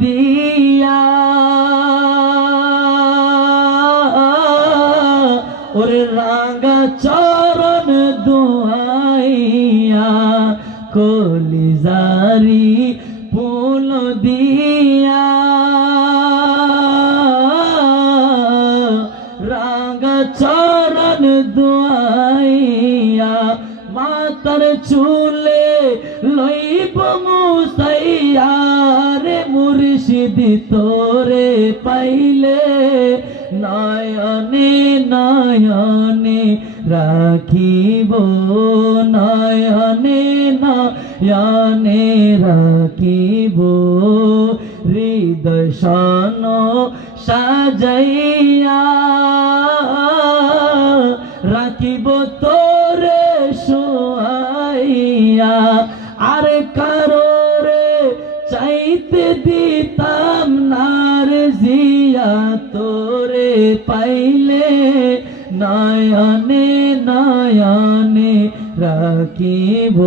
দিয়া ওরে রাঙা চরণ দুহাইয়া, কলিজারি ফুল দিয়া। রাঙা চরণ দুয়াইয়া মাতার চুলে লইব মুসাইয়া রে মুর্শিদি তোরে পাইলে নয়নে নয়নে রাখিব, নয়নে নয়নে রাখিব। হৃদয় সন সাজাইয়া রাখিব তোরে, শোয়াইয়া। আর কারও চাইতে দিতাম নার জিয়া তোরে পাইলে নয়নে নয়নে রাখিব।